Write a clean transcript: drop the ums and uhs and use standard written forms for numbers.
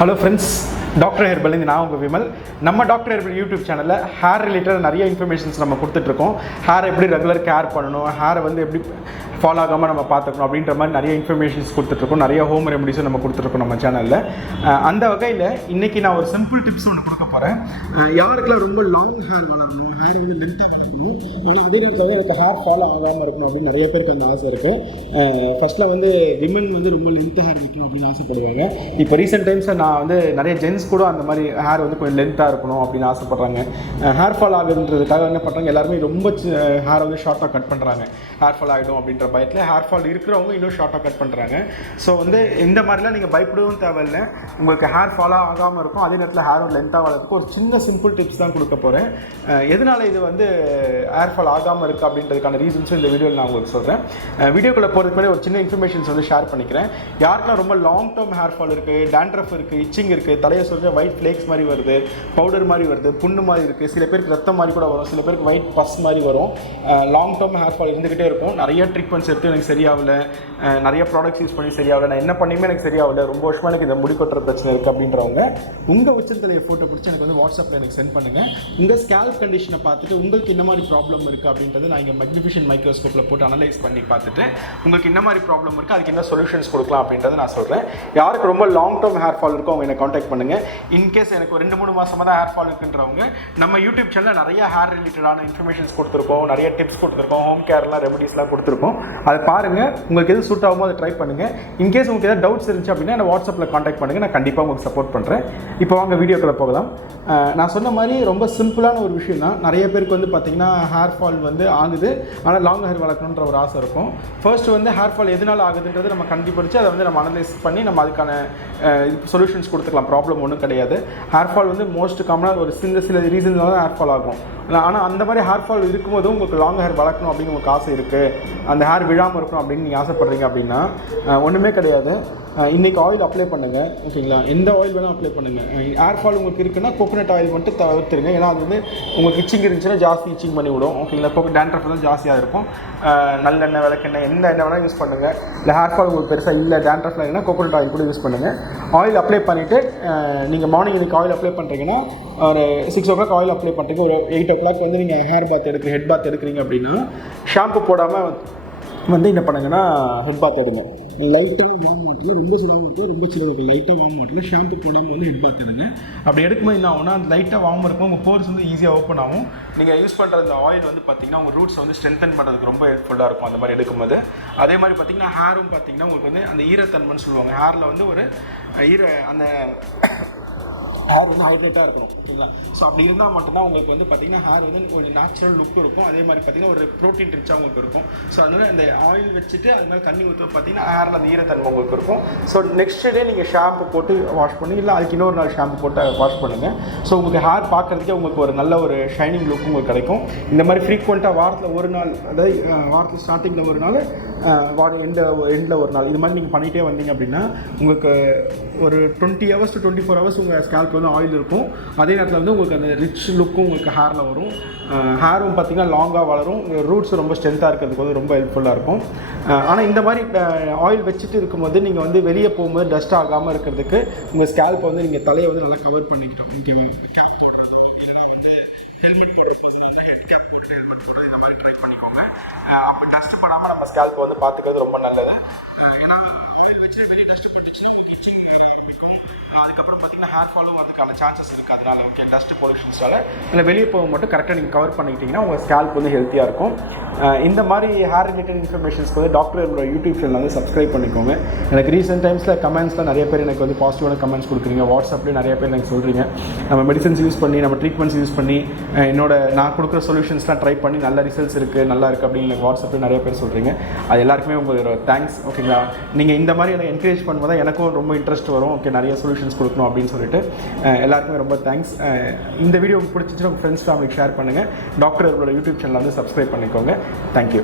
Hello friends, Dr Herbal in now Vimal. நம்ம doctor herbal YouTube சேனல்ல hair related நிறைய informations நம்ம கொடுத்துட்டு இருக்கோம். ஹேர் எப்படி ரெகுலர் கேர் பண்ணணும், ஹேர் வந்து எப்படி ஃபாலோ ஆகாம நம்ம பார்த்துக்கணும் அப்படின்ற மாதிரி நிறைய இன்ஃபர்மேஷன்ஸ் கொடுத்துட்டு இருக்கோம். நிறைய ஹோம் ரெமடிஸும் நம்ம கொடுத்துட்டு இருக்கோம் நம்ம சேனல்ல. அந்த வகையில் இன்னைக்கு நான் ஒரு சிம்பிள் டிப்ஸ் ஒன்று கொடுக்க போறேன். யாருக்கெல்லாம் ரொம்ப லாங் ஹேர் வளரணும், ஹேர் வந்து லென்த்தாக இருக்கணும், ஆனால் அதே நேரத்தில் வந்து எனக்கு ஹேர் ஃபாலோ ஆகாமல் இருக்கணும் அப்படின்னு நிறைய பேருக்கு அந்த ஆசை இருக்குது. ஃபர்ஸ்ட்டில் வந்து விமன் வந்து ரொம்ப லென்த் ஹேர் வைக்கணும் அப்படின்னு ஆசைப்படுவாங்க. இப்போ ரீசெண்ட் டைம்ஸில் நான் வந்து நிறைய ஜென்ஸ் கூட அந்த மாதிரி ஹேர் வந்து கொஞ்சம் லென்த்தாக இருக்கணும் அப்படின்னு ஆசைப்படுறாங்க. ஹேர் ஃபால் ஆகுதுன்றதுக்காக என்ன பண்ணுறாங்க, எல்லாருமே ரொம்ப ஹேர் வந்து ஷார்ட்டாக கட் பண்ணுறாங்க. ஹேர் ஃபால் ஆகிடும் அப்படின்ற பயத்தில் ஹேர் ஃபால் இருக்கிறவங்க இன்னும் ஷார்ட்டாக கட் பண்ணுறாங்க. ஸோ வந்து இந்த மாதிரிலாம் நீங்கள் பயப்படவும் தேவையில்லை. உங்களுக்கு ஹேர் ஃபாலாக ஆகாமல் இருக்கும், அதே நேரத்தில் ஹேரும் லென்த்தாக வளர்றதுக்கு ஒரு சின்ன சிம்பிள் டிப்ஸ் தான் கொடுக்க போகிறேன். எதனால் இது வந்து ஹேர் ஃபால் ஆகாமல் இருக்குது அப்படின்றதுக்கான ரீசன்ஸும் இந்த வீடியோவில் நான் உங்களுக்கு சொல்கிறேன். வீடியோக்குள்ளே போகிறதுக்கு முன்னாடி ஒரு சின்ன இன்ஃபர்மேஷன்ஸ் வந்து ஷேர் பண்ணிக்கிறேன். யாருக்கெல்லாம் ரொம்ப லாங் டேர்ம் ஹேர் ஃபால் இருக்குது, டேண்ட்ரஃப் இருக்குது, இச்சிங் இருக்குது, தலையை சொல்லிட்டு ஒயிட் ஃப்ளேக்ஸ் மாதிரி வருது, பவுடர் மாதிரி வருது, புண்ணு மாதிரி இருக்குது, சில பேருக்கு ரத்தம் மாதிரி கூட வரும், சில பேருக்கு ஒயிட் பஸ் மாதிரி வரும், லாங் டேர்ம் ஹேர் ஃபால் இருந்துகிட்டே இருக்கும். நிறைய ட்ரீட்மெண்ட்ஸ் எடுத்து எனக்கு சரியாகல, நிறைய ப்ராடக்ட்ஸ் யூஸ் பண்ணி சரியாகல, நான் என்ன பண்ணியுமே எனக்கு சரியாகல, ரொம்ப வருஷமாக எனக்கு இந்த முடி கொட்டுற பிரச்சனை இருக்குது அப்படின்றவங்க உங்கள் உச்சந்தலையை ஃபோட்டோ பிடிச்சி எனக்கு வந்து வாட்ஸ்அப்பில் எனக்கு சென்ட் பண்ணுங்கள். உங்கள் ஸ்கேல்ப் கண்டிஷனை பார்த்துட்டு உங்களுக்கு என்ன மாதிரி ப்ராப்ளம் இருக்குது அப்படின்றது நான் இங்கே மேக்னிஃபிஷன் மைக்ரோஸ்கோப்பில் போட்டு அனலைஸ் பண்ணி பார்த்துட்டு உங்களுக்கு என்ன மாதிரி ப்ராப்ளம் இருக்குது, அதுக்கு என்ன சொல்யூஷன்ஸ் கொடுக்கலாம் அப்படின்றத நான் சொல்கிறேன். யாருக்கு ரொம்ப லாங் டேர்ம் ஹேர் ஃபால் இருக்கோ அவங்க என்னை காண்டாக்ட் பண்ணுங்கள். இன்கேஸ் எனக்கு ஒரு 2-3 மாதமாக தான் ஹேர் ஃபால் இருக்குன்றவங்க நம்ம யூடியூப் சேனலில் நிறைய ஹேர் ரிலேட்டடான இன்ஃபர்மேஷன்ஸ் கொடுத்துருக்கோம், நிறைய டிப்ஸ் கொடுத்துருக்கோம், ஹோம் கேர்லாம் ரெமடிஸ்லாம் கொடுத்துருக்கோம். அதை பாருங்கள், உங்களுக்கு எது சூட் ஆகுமோ அதை ட்ரை பண்ணுங்கள். இன்கேஸ் உங்களுக்கு ஏதாவது டவுட்ஸ் இருந்துச்சு அப்படின்னா என்ன வாட்ஸ்அப்பில் காண்டாக்ட் பண்ணுங்கள், நான் கண்டிப்பாக உங்களுக்கு சப்போர்ட் பண்ணுறேன். இப்போ வாங்க வீடியோக்குள்ளே போகலாம். நான் சொன்ன மாதிரி ரொம்ப சிம்பிளான ஒரு விஷயம் தான். நிறைய பேருக்கு வந்து பார்த்திங்கன்னா ஹேர் ஃபால் வந்து ஆகுது, ஆனால் லாங் ஹேர் வளர்க்கணுன்ற ஒரு ஆசை இருக்கும். ஃபர்ஸ்ட் வந்து ஹேர் ஃபால் எதனால் ஆகுதுன்றது நம்ம கண்டுபிடிச்சு அதை வந்து நம்ம அனலைஸ் பண்ணி நம்ம அதுக்கான சொல்யூஷன்ஸ் கொடுத்துக்கலாம். ப்ராப்ளம் ஒன்றும் கிடையாது. ஹேர் ஃபால் வந்து மோஸ்ட் காமனாக ஒரு சில ரீசன்ஸால தான் ஹேர் ஃபால் ஆகும். ஆனால் அந்த மாதிரி ஹேர் ஃபால் இருக்கும்போதும் உங்களுக்கு லாங் ஹேர் வளர்க்கணும் அப்படின்னு உங்களுக்கு ஆசை இருக்குது, அந்த ஹேர் விழாமல் இருக்கணும் அப்படின்னு நீங்கள் ஆசைப்படுறீங்க அப்படின்னா ஒன்றுமே கிடையாது. இன்றைக்கி ஆயில் அப்ளை பண்ணுங்கள், ஓகேங்களா? எந்த ஆயில் வேணால் அப்ளை பண்ணுங்கள். ஹேர் ஃபால் உங்களுக்கு இருக்குன்னா கோகோனட் ஆயில் மட்டும் தவிர்த்துருங்க. ஏன்னா அது வந்து உங்களுக்கு இச்சிங் இருந்துச்சுன்னா ஜாஸ்தி இச்சிங் பண்ணி விடும், ஓகேங்களா? டேண்ட்ரஃப் தான் ஜாஸ்தியாக இருக்கும். நல்லெண்ணெய், விளக்கெண்ணெய், எந்த எண்ணெய் வேணால் யூஸ் பண்ணுங்கள். இல்லை ஹேர் ஃபால் உங்களுக்கு பெருசாக இல்லை, டேண்ட்ரஃப்லாம் இல்லைன்னா கோகோனட் ஆயில் கூட யூஸ் பண்ணுங்கள். ஆயில் அப்ளை பண்ணிவிட்டு நீங்கள் மார்னிங் இன்றைக்கி ஆயில் அப்ளை பண்ணுறீங்கன்னா ஒரு 6 o'clock ஆயில் அப்ளை பண்ணுறீங்க. ஒரு 8 o'clock வந்து நீங்கள் ஹேர் பாத் ஹெட் பாத் எடுக்கிறீங்க அப்படின்னா ஷாம்பு போடாமல் வந்து என்ன பண்ணுங்கன்னா ஹெட் பாத் எடுங்க. லைட்டாக வார்ம் வாட்டரில், ரொம்ப சுடாமல் இருக்கும், ரொம்ப சிலருக்கு லைட்டாக வார்ம் வாட்டரில் ஷாம்பு போடாமல் வந்து ஹெட் பாத் எடுங்க. அப்படி எடுக்கும்போது என்ன ஆகும்னா அந்த லைட்டாக வார்ம் இருக்கும், உங்கள் போர்ஸ் வந்து ஈஸியாக ஓப்பன் ஆகும். நீங்கள் யூஸ் பண்ணுற அந்த ஆயில் வந்து பார்த்திங்கன்னா உங்கள் ரூட்ஸை வந்து ஸ்ட்ரென்தன் பண்ணுறதுக்கு ரொம்ப ஹெல்ப்ஃபுல்லாக இருக்கும் அந்த மாதிரி எடுக்கும்போது. அதே மாதிரி பார்த்திங்கன்னா ஹேரும் பார்த்திங்கன்னா உங்களுக்கு வந்து அந்த ஈரத்தன்மைன்னு சொல்லுவாங்க. ஹேரில் வந்து ஒரு அந்த ஹேர் வந்து ஹைட்ரேட்டாக இருக்கணும், ஓகேங்களா? ஸோ அப்படி இருந்தால் மட்டும்தான் உங்களுக்கு வந்து பார்த்திங்கன்னா ஹேர் வந்து ஒரு நேச்சுரல் லுக் இருக்கும். அதே மாதிரி பார்த்திங்கன்னா ஒரு ப்ரோட்டீன் ரிச்சாக உங்களுக்கு இருக்கும். ஸோ அதனால் இந்த ஆயில் வச்சுட்டு அது மாதிரி தண்ணி ஊற்ற பார்த்திங்கன்னா ஹேரில் அந்த ஈரத்தன்மை உங்களுக்கு இருக்கும். ஸோ நெக்ஸ்ட் டே நீங்கள் ஷாம்பு போட்டு வாஷ் பண்ணி, இல்லை அதுக்கு இன்னொரு நாள் ஷாம்பு போட்டு வாஷ் பண்ணுங்கள். ஸோ உங்களுக்கு ஹேர் பார்க்குறதுக்கே உங்களுக்கு ஒரு நல்ல ஒரு ஷைனிங் லுக் உங்களுக்கு கிடைக்கும். இந்த மாதிரி ஃப்ரீக்வெண்ட்டாக வாரத்தில் ஒரு நாள், அதாவது வாரத்தில் ஸ்டார்டிங்கில் ஒரு நாள், எண்டில் ஒரு நாள், இது மாதிரி நீங்கள் பண்ணிகிட்டே வந்தீங்க அப்படின்னா உங்களுக்கு ஒரு 20 hours to 24 hours உங்கள் ஸ்கேல்ப் வந்து ஆயில் இருக்கும். அதே நேரத்தில் வந்து உங்களுக்கு அந்த ரிச் லுக்கும் உங்களுக்கு ஹேரில் வரும். ஹேரும் பார்த்திங்கன்னா லாங்காக வளரும். உங்கள் ரூட்ஸ் ரொம்ப ஸ்ட்ரென்த்தாக இருக்கிறதுக்கு வந்து ரொம்ப ஹெல்ப்ஃபுல்லாக இருக்கும். ஆனால் இந்த மாதிரி ஆயில் வச்சுட்டு இருக்கும்போது நீங்கள் வந்து வெளியே போகும்போது டஸ்ட் ஆகாமல் இருக்கிறதுக்கு உங்கள் ஸ்கேல்ப்பை வந்து நீங்கள் தலையை வந்து நல்லா கவர் பண்ணிக்கிட்டோம். ஓகே, கேப் போடுறதோ இல்லைன்னா வந்து ஹெல்மெட் போடுறது, ஹெட் கேப் போட்டு ஹெல்மெட் போடுறது, இந்த மாதிரி ட்ரை பண்ணிக்கோங்க. அப்போ டஸ்ட் படாமல் நம்ம ஸ்கேல்ப்பை வந்து பார்த்துக்கிறது ரொம்ப நல்லது. ஏன்னா ஆயில் வச்சு வெளியே டஸ்ட் பட்டுச்சுன்னா உங்களுக்கு இச்சிங் ஆரம்பிக்கும். அதுக்கப்புறம் பார்த்திங்கன்னா ஹேர் ஃபாலும் அதுக்கான சான்சஸ் இருக்குது. அதனால் ஓகே, டஸ்ட் பொல்யூஷன்ஸால் இல்லை வெளியே போக மட்டும் கரெக்டாக நீங்கள் கவர் பண்ணிக்கிட்டிங்கன்னா உங்கள் ஸ்கேல்ப் வந்து ஹெல்த்தியாக இருக்கும். இந்த மாதிரி ஹேர் ரிலேட்டட் இன்ஃபர்மேஷன்ஸ்க்கு வந்து டாக்டர் ஹெர்பல் யூடியூப் சேனல் வந்து சப்ஸ்கிரைப் பண்ணிக்கோங்க. எனக்கு ரீசெண்ட் டைம்ஸில் கமெண்ட்ஸில் நிறைய பேர் எனக்கு வந்து பாசிட்டிவான கமெண்ட்ஸ் கொடுக்குறீங்க. வாட்ஸ்அப்லேயே நிறைய பேர் எனக்கு சொல்கிறீங்க, நம்ம மெடிசன்ஸ் யூஸ் பண்ணி, நம்ம ட்ரீட்மெண்ட்ஸ் யூஸ் பண்ணி, நான் கொடுக்குற சொல்யூஷன்ஸ்லாம் ட்ரை பண்ணி நல்ல ரிசல்ட்ஸ் இருக்குது, நல்லா இருக்குது அப்படின்னு எனக்கு வாட்ஸ்அப்பில் நிறைய பேர் சொல்கிறீங்க. அது எல்லாருக்குமே உங்களுக்கு தேங்க்ஸ், ஓகேங்களா? நீங்கள் இந்த மாதிரி எனக்கு என்கரேஜ் பண்ணும்போது தான் எனக்கும் ரொம்ப இன்ட்ரெஸ்ட் வரும். ஓகே, நிறைய சொல்யூஷன்ஸ் கொடுக்கணும் அப்படின்னு சொல்லிட்டு எல்லாருக்குமே ரொம்ப தேங்க்ஸ். இந்த வீடியோ பிடிச்சிச்சுன்னா உங்கள் ஃப்ரெண்ட்ஸ் ஃபேமிலிக்கு ஷேர் பண்ணுங்கள். டாக்டர் ஹெர்பலோட யூடியூப் சேனல் வந்து சப்ஸ்கிரைப் பண்ணிக்கோங்க. தேங்க்யூ.